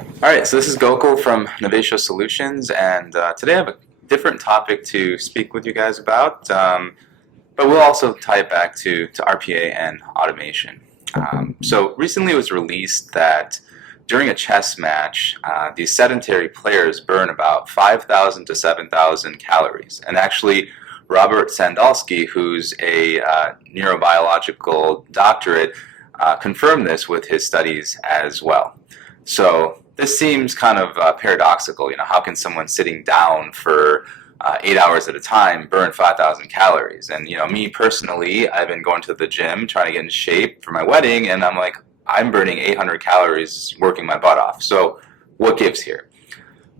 All right, so this is Gokul from Novation Solutions, and today I have a different topic to speak with you guys about, but we'll also tie it back to RPA and automation. So recently it was released that during a chess match, these sedentary players burn about 5,000 to 7,000 calories. And actually, Robert Sandalsky, who's a neurobiological doctorate, confirmed this with his studies as well. So this seems kind of paradoxical. How can someone sitting down for 8 hours at a time burn 5,000 calories? And me personally, I've been going to the gym trying to get in shape for my wedding, and I'm burning 800 calories working my butt off. So what gives here?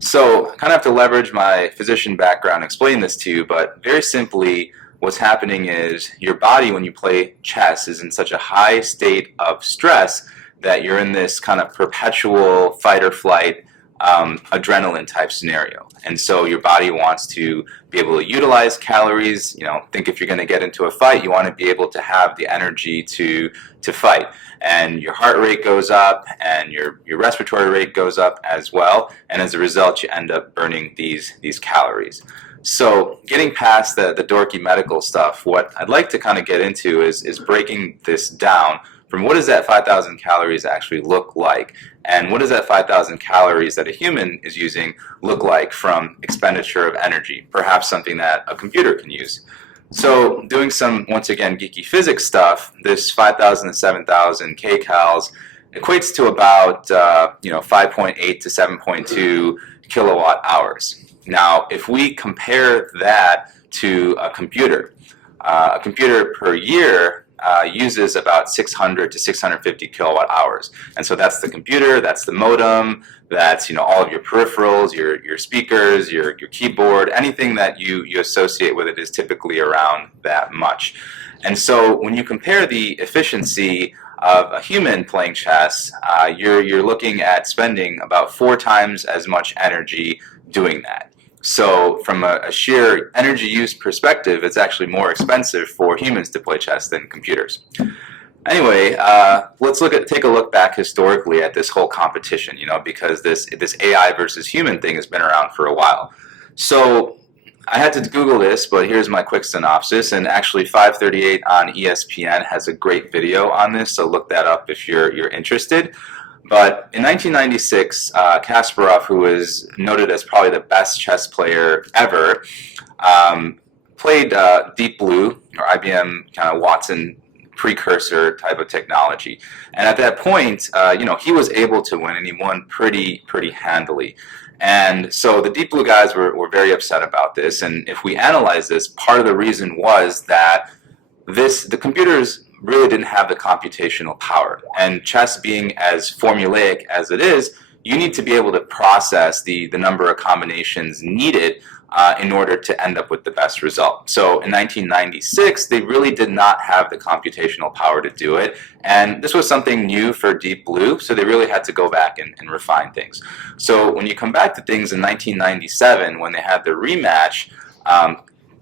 So I kind of have to leverage my physician background and explain this to you, but very simply, what's happening is your body, when you play chess, is in such a high state of stress that you're in this kind of perpetual fight or flight adrenaline type scenario. And so your body wants to be able to utilize calories. Think if you're going to get into a fight, you want to be able to have the energy to fight. And your heart rate goes up and your respiratory rate goes up as well. And as a result, you end up burning these calories. So getting past the dorky medical stuff, what I'd like to kind of get into is breaking this down from what does that 5,000 calories actually look like, and what does that 5,000 calories that a human is using look like from expenditure of energy, perhaps something that a computer can use. So doing some, once again, geeky physics stuff, this 5,000 to 7,000 kcals equates to about 5.8 to 7.2 kilowatt hours. Now, if we compare that to a computer per year uses about 600 to 650 kilowatt hours. And so that's the computer, that's the modem, that's all of your peripherals, your speakers, your keyboard, anything that you associate with it is typically around that much. And so when you compare the efficiency of a human playing chess, you're looking at spending about 4 times as much energy doing that. So from a sheer energy use perspective, it's actually more expensive for humans to play chess than computers. Anyway, let's take a look back historically at this whole competition, because this AI versus human thing has been around for a while. So I had to Google this, but here's my quick synopsis, and actually 538 on ESPN has a great video on this, so look that up if you're interested. But in 1996, Kasparov, who is noted as probably the best chess player ever, played Deep Blue, or IBM kind of Watson precursor type of technology. And at that point, he was able to win, and he won pretty handily. And so the Deep Blue guys were very upset about this. And if we analyze this, part of the reason was that the computers really didn't have the computational power. And chess being as formulaic as it is, you need to be able to process the number of combinations needed in order to end up with the best result. So in 1996, they really did not have the computational power to do it. And this was something new for Deep Blue, so they really had to go back and refine things. So when you come back to things in 1997, when they had the rematch,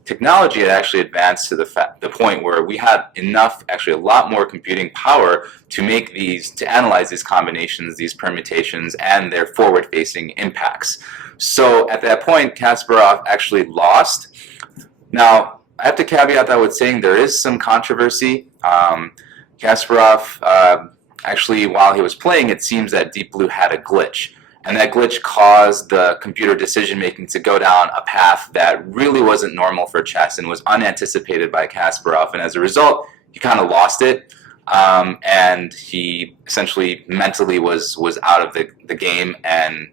technology had actually advanced to the point where we had enough, actually a lot more computing power to analyze these combinations, these permutations, and their forward-facing impacts. So at that point, Kasparov actually lost. Now, I have to caveat that with saying there is some controversy. Kasparov, actually, while he was playing, it seems that Deep Blue had a glitch. And that glitch caused the computer decision-making to go down a path that really wasn't normal for chess and was unanticipated by Kasparov. And as a result, he kind of lost it. And he essentially mentally was out of the game. And,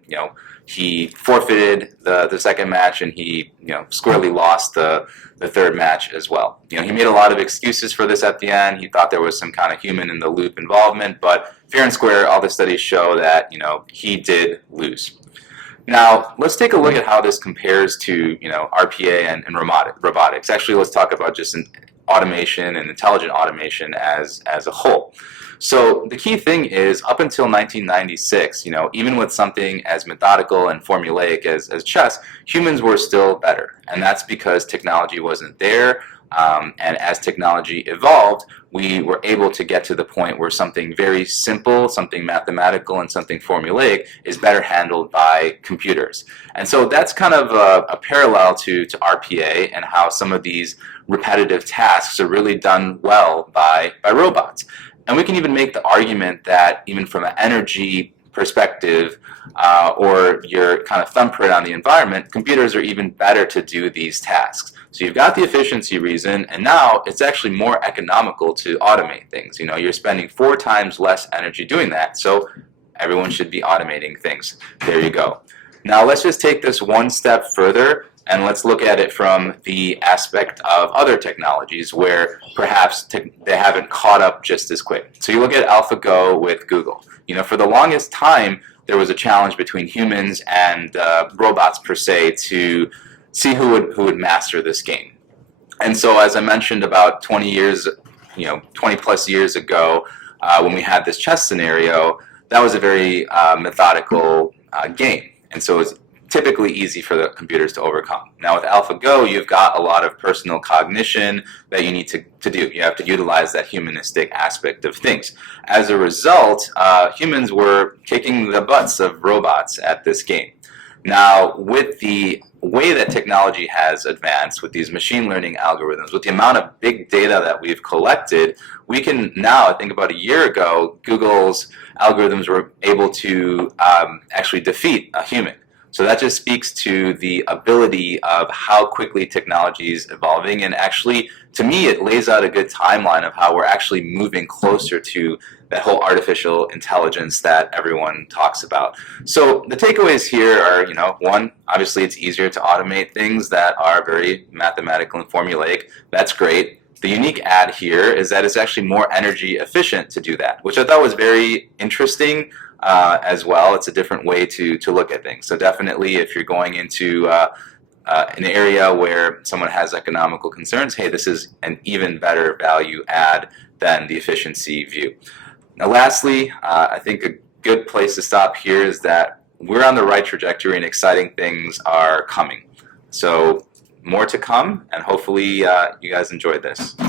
he forfeited the second match, and he, squarely lost the third match as well. He made a lot of excuses for this at the end. He thought there was some kind of human in the loop involvement, but fair and square, all the studies show that, he did lose. Now, let's take a look at how this compares to, RPA and robotics. Actually, let's talk about just automation and intelligent automation as a whole. So the key thing is, up until 1996, even with something as methodical and formulaic as chess, humans were still better. And that's because technology wasn't there. And as technology evolved, we were able to get to the point where something very simple, something mathematical, and something formulaic is better handled by computers. And so that's kind of a parallel to RPA and how some of these repetitive tasks are really done well by robots. And we can even make the argument that even from an energy perspective or your kind of thumbprint on the environment, computers are even better to do these tasks. So you've got the efficiency reason, and now it's actually more economical to automate things. You know, you're spending 4 times less energy doing that, so everyone should be automating things. There you go. Now let's just take this one step further, and let's look at it from the aspect of other technologies where perhaps they haven't caught up just as quick. So you look at AlphaGo with Google. You know, for the longest time, there was a challenge between humans and robots per se to see who would master this game. And so, as I mentioned, about 20 plus years ago, when we had this chess scenario, that was a very methodical game, and so it's typically easy for the computers to overcome. Now with AlphaGo, you've got a lot of personal cognition that you need to do. You have to utilize that humanistic aspect of things. As a result, humans were kicking the butts of robots at this game. Now, with the way that technology has advanced, with these machine learning algorithms, with the amount of big data that we've collected, we can now, I think about a year ago, Google's algorithms were able to actually defeat a human. So that just speaks to the ability of how quickly technology is evolving, and actually, to me, it lays out a good timeline of how we're actually moving closer to that whole artificial intelligence that everyone talks about. So the takeaways here are, you know, one, obviously it's easier to automate things that are very mathematical and formulaic. That's great. The unique add here is that it's actually more energy efficient to do that, which I thought was very interesting. As well, it's a different way to look at things. So definitely, if you're going into an area where someone has economical concerns, hey, this is an even better value add than the efficiency view. Now lastly, I think a good place to stop here is that we're on the right trajectory and exciting things are coming. So more to come, and hopefully you guys enjoyed this.